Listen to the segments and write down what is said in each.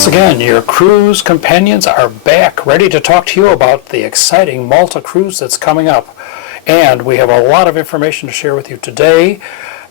Once again, your cruise companions are back, ready to talk to you about the exciting Malta cruise that's coming up. And we have a lot of information to share with you today,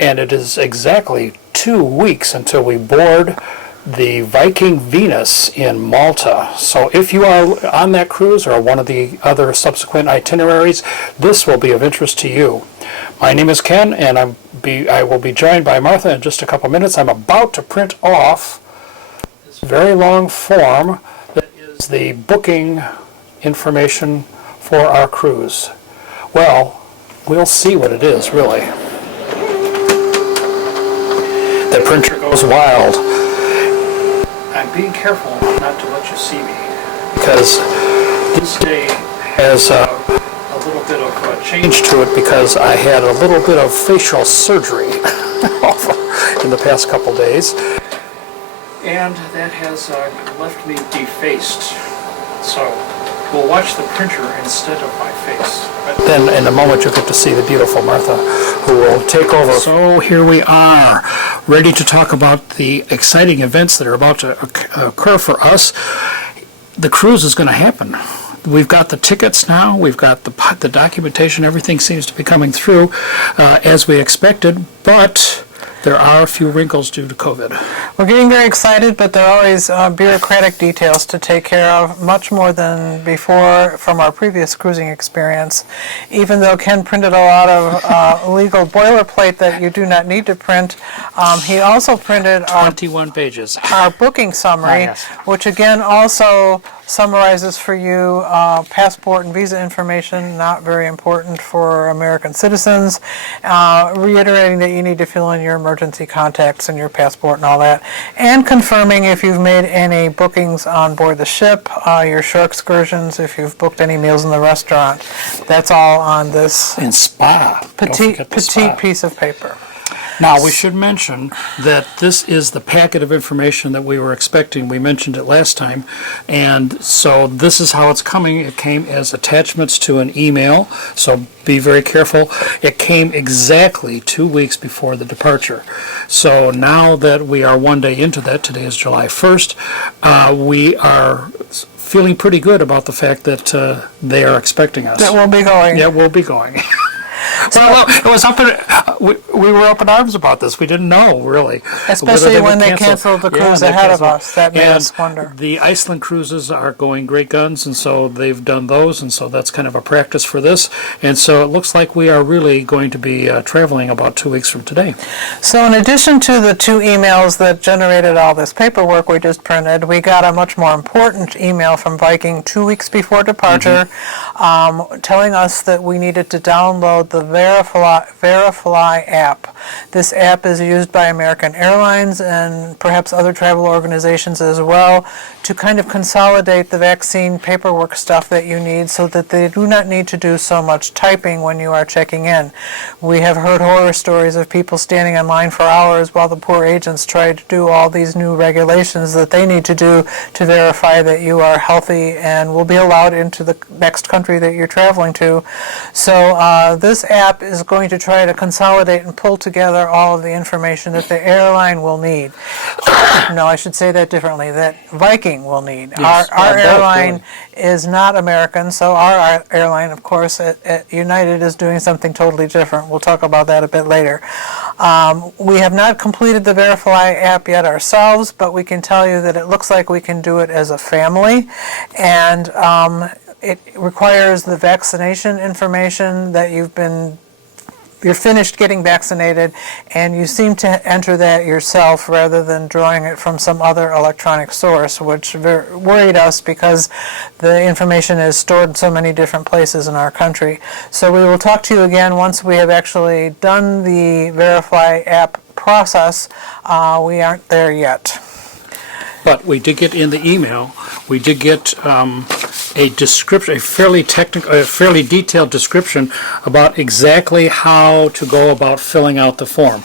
and it is exactly 2 weeks until we board the Viking Venus in Malta. So if you are on that cruise or one of the other subsequent itineraries, this will be of interest to you. My name is Ken, and I will be joined by Martha in just a couple minutes. I'm about to print off this very long form that is the booking information for our cruise. Well, we'll see what it is, really. The printer goes wild. I'm being careful not to let you see me, because this day has a little bit of a change to it because I had a little bit of facial surgery in the past couple days, and that has left me defaced. So we'll watch the printer instead of my face. But then in a moment you'll get to see the beautiful Martha, who will take over. So here we are, ready to talk about the exciting events that are about to occur for us. The cruise is going to happen. We've got the tickets now, we've got the documentation, everything seems to be coming through as we expected, but there are a few wrinkles due to COVID. We're getting very excited, but there are always bureaucratic details to take care of, much more than before from our previous cruising experience. Even though Ken printed a lot of legal boilerplate that you do not need to print, he also printed 21 pages. Our booking summary, yes. Which again also summarizes for you passport and visa information, not very important for American citizens, reiterating that you need to fill in your emergency contacts and your passport and all that, and confirming if you've made any bookings on board the ship, your shore excursions, if you've booked any meals in the restaurant. That's all on this And spa. petite piece of paper. Now, we should mention that this is the packet of information that we were expecting. We mentioned it last time, and so this is how it's coming. It came as attachments to an email, so be very careful. It came exactly 2 weeks before the departure. So now that we are one day into that, today is July 1st, we are feeling pretty good about the fact that they are expecting us. That we'll be going. Yeah, we'll be going. Well, it was we were up in arms about this. We didn't know, really. Especially when they canceled the cruise ahead of us. That made us wonder. The Iceland cruises are going great guns, and so they've done those, and so that's kind of a practice for this. And so it looks like we are really going to be traveling about 2 weeks from today. So in addition to the 2 emails that generated all this paperwork we just printed, we got a much more important email from Viking 2 weeks before departure, telling us that we needed to download the VeriFLY app. This app is used by American Airlines and perhaps other travel organizations as well to kind of consolidate the vaccine paperwork stuff that you need so that they do not need to do so much typing when you are checking in. We have heard horror stories of people standing in line for hours while the poor agents try to do all these new regulations that they need to do to verify that you are healthy and will be allowed into the next country that you're traveling to. So this app is going to try to consolidate and pull together all of the information that the airline will need. No, I should say that differently, that Viking will need. Yes, our airline is not American, so our airline, of course, at United is doing something totally different. We'll talk about that a bit later. We have not completed the VeriFLY app yet ourselves, but we can tell you that it looks like we can do it as a family, and it requires the vaccination information that you're finished getting vaccinated, and you seem to enter that yourself rather than drawing it from some other electronic source, which worried us because the information is stored in so many different places in our country. So we will talk to you again once we have actually done the VeriFLY app process. We aren't there yet. But we did get in the email, we did get a description, a fairly detailed description about exactly how to go about filling out the form,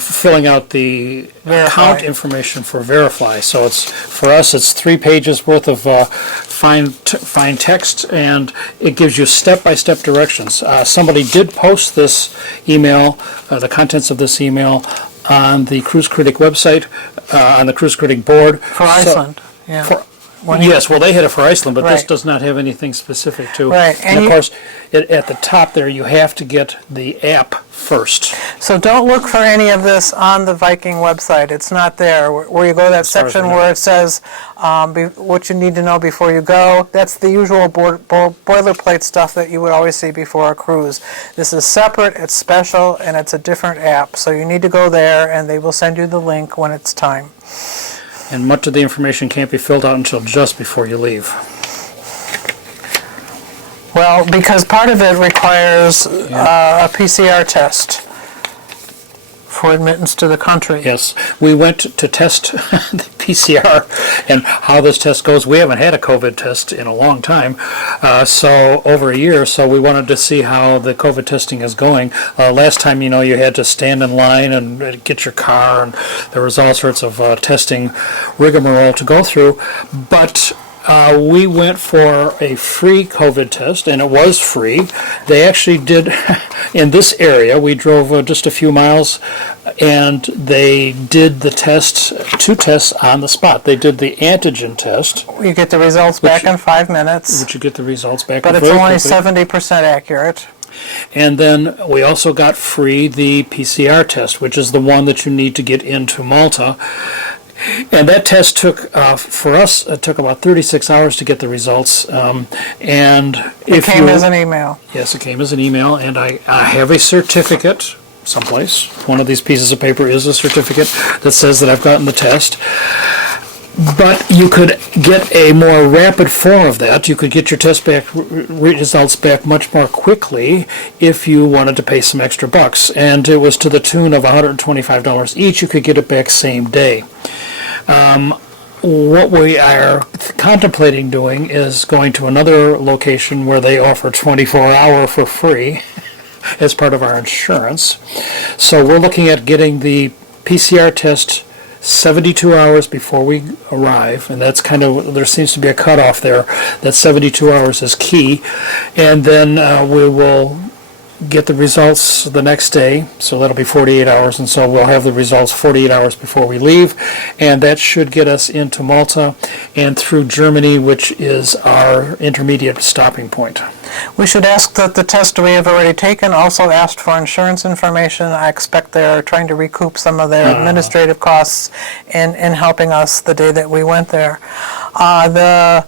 filling out the account information for VeriFLY. So for us, it's 3 pages worth of fine text, and it gives you step-by-step directions. Somebody did post this email, the contents of this email, on the Cruise Critic website, on the Cruise Critic board. For Iceland, yeah. Yes, well, they had it for Iceland, but this Right. does not have anything specific to. Right, And and of course, at the top there, you have to get the app first. So don't look for any of this on the Viking website. It's not there. Where you go to that far as section I know. where it says what you need to know before you go, that's the usual boilerplate stuff that you would always see before a cruise. This is separate, it's special, and it's a different app. So you need to go there, and they will send you the link when it's time. And much of the information can't be filled out until just before you leave. Well, because part of it requires a PCR test for admittance to the country. Yes, we went to test the PCR and how this test goes. We haven't had a COVID test in a long time, so over a year, so we wanted to see how the COVID testing is going. Last time, you had to stand in line and get your car, and there was all sorts of testing rigmarole to go through, but we went for a free COVID test, and it was free. They actually did, in this area, we drove just a few miles, and they did the test, 2 tests on the spot. They did the antigen test. You get the results back in 5 minutes, Which you get the results back but it's very only quickly. 70% accurate. And then we also got free the PCR test, which is the one that you need to get into Malta. And that test took, for us, it took about 36 hours to get the results. And It came as an email. Yes, it came as an email, and I have a certificate someplace. One of these pieces of paper is a certificate that says that I've gotten the test. But you could get a more rapid form of that. You could get your test back results back much more quickly if you wanted to pay some extra bucks. And it was to the tune of $125 each. You could get it back same day. What we are contemplating doing is going to another location where they offer 24-hour for free as part of our insurance. So we're looking at getting the PCR test 72 hours before we arrive, and that's kind of, there seems to be a cutoff there, that 72 hours is key, and then we will get the results the next day, so that'll be 48 hours, and so we'll have the results 48 hours before we leave, and that should get us into Malta and through Germany, which is our intermediate stopping point. We should ask that the test we have already taken also asked for insurance information. I expect they're trying to recoup some of their administrative costs in helping us the day that we went there. The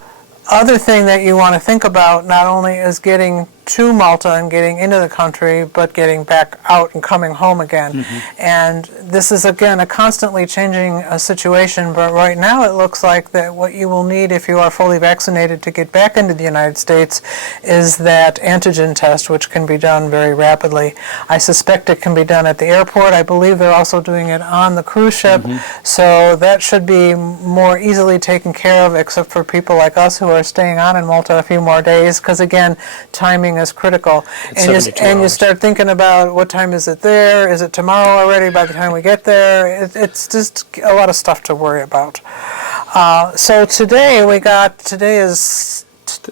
other thing that you want to think about not only is getting to Malta and getting into the country, but getting back out and coming home again. Mm-hmm. And this is, again, a constantly changing situation, but right now it looks like that what you will need if you are fully vaccinated to get back into the United States is that antigen test, which can be done very rapidly. I suspect it can be done at the airport. I believe they're also doing it on the cruise ship, so that should be more easily taken care of, except for people like us who are staying on in Malta a few more days, because again, timing is critical. And you start thinking about what time is it there? Is it tomorrow already by the time we get there? It's just a lot of stuff to worry about. So today is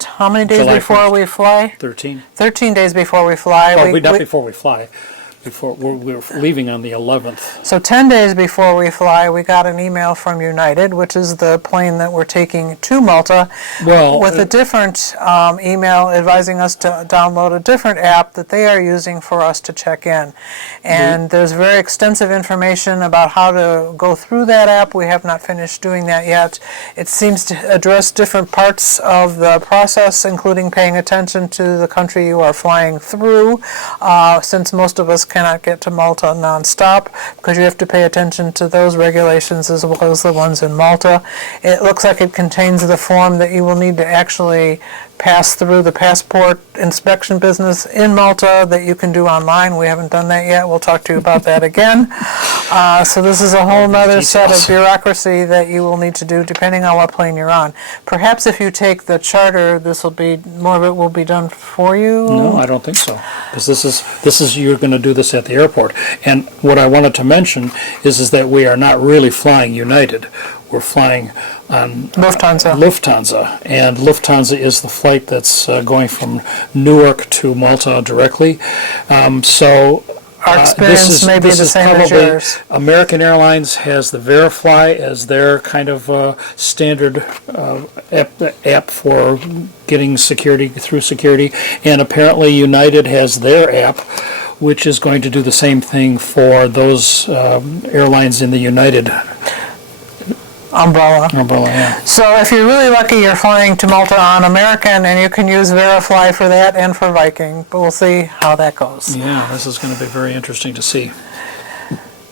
how many days July before 1st. we fly? 13. 13 days before we fly. Not before we fly. We're leaving on the 11th. So 10 days before we fly, we got an email from United, which is the plane that we're taking to Malta, with a different email advising us to download a different app that they are using for us to check in. And there's very extensive information about how to go through that app. We have not finished doing that yet. It seems to address different parts of the process, including paying attention to the country you are flying through, since most of us cannot get to Malta nonstop, because you have to pay attention to those regulations as well as the ones in Malta. It looks like it contains the form that you will need to actually pass through the passport inspection business in Malta that you can do online. We haven't done that yet. We'll talk to you about that again. So this is a whole other set of bureaucracy that you will need to do depending on what plane you're on. Perhaps if you take the charter, this will be more of it will be done for you. No, I don't think so, because this is you're going to do this at the airport. And what I wanted to mention is that we are not really flying United. We're flying on Lufthansa, and Lufthansa is the flight that's going from Newark to Malta directly. So our experience may be the same as yours. American Airlines has the VeriFLY as their kind of standard app for getting security through security, and apparently United has their app, which is going to do the same thing for those airlines in the United umbrella. Yeah. So if you're really lucky, you're flying to Malta on American, and you can use VeriFLY for that and for Viking, but we'll see how that goes. Yeah, this is going to be very interesting to see.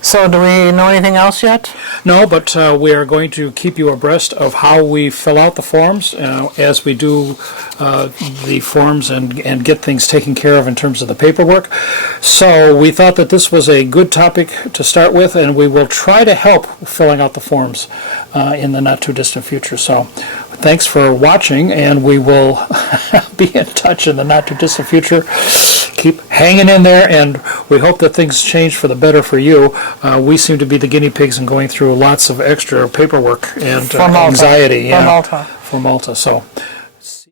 So do we know anything else yet? No, but we are going to keep you abreast of how we fill out the forms as we do the forms and get things taken care of in terms of the paperwork. So we thought that this was a good topic to start with, and we will try to help filling out the forms in the not-too-distant future. So thanks for watching, and we will be in touch in the not-too-distant future. Keep hanging in there, and we hope that things change for the better for you. We seem to be the guinea pigs and going through lots of extra paperwork and anxiety for Malta. For Malta. So